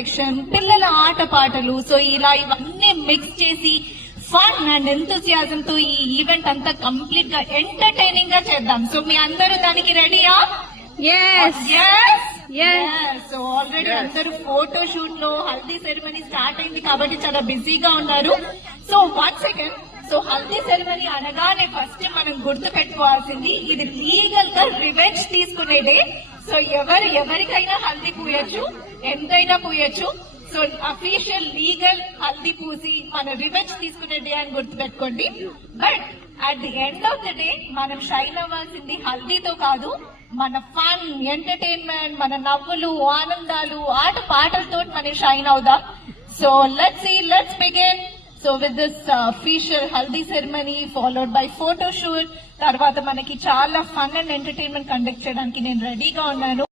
Section, పిల్లల ఆట పాటలు, సో ఇలా ఇవన్నీ మిక్స్ చేసి ఫన్ అండ్ ఎంతూసియాజం తో ఈ ఈవెంట్ అంతా కంప్లీట్ గా ఎంటర్టైనింగ్ గా చేద్దాం. సో మీ అందరూ దానికి రెడీయా? సో ఆల్రెడీ అందరూ ఫోటో షూట్ లో హల్దీ సెరమనీ స్టార్ట్ అయింది కాబట్టి చాలా బిజీగా ఉన్నారు. So 1 second. So haldi ceremony అనగానే ఫస్ట్ మనం గుర్తు పెట్టుకోవాల్సింది ఇది లీగల్ గా రివెంజ్ తీసుకునేదే. సో ఎవరికైనా హల్దీ పూయొచ్చు, ఎంతైనా పూయొచ్చు. సో అఫీషియల్ లీగల్ హల్దీ పూసి మన రివెంజ్ తీసుకునే డే అని గుర్తు పెట్టుకోండి. But at the end of the day మనం షైన్ అవ్వాల్సింది హల్దీతో కాదు, మన ఫన్, ఎంటర్టైన్మెంట్, మన నవ్వులు, ఆనందాలు, ఆట పాటలతో మనం షైన్ అవుదాం. So let's begin. So with this official haldi ceremony followed by photo shoot, తర్వాత మనకి చాలా ఫన్ అండ్ ఎంటర్టైన్మెంట్ కండక్ట్ చేయడానికి నేను రెడీగా ఉన్నాను.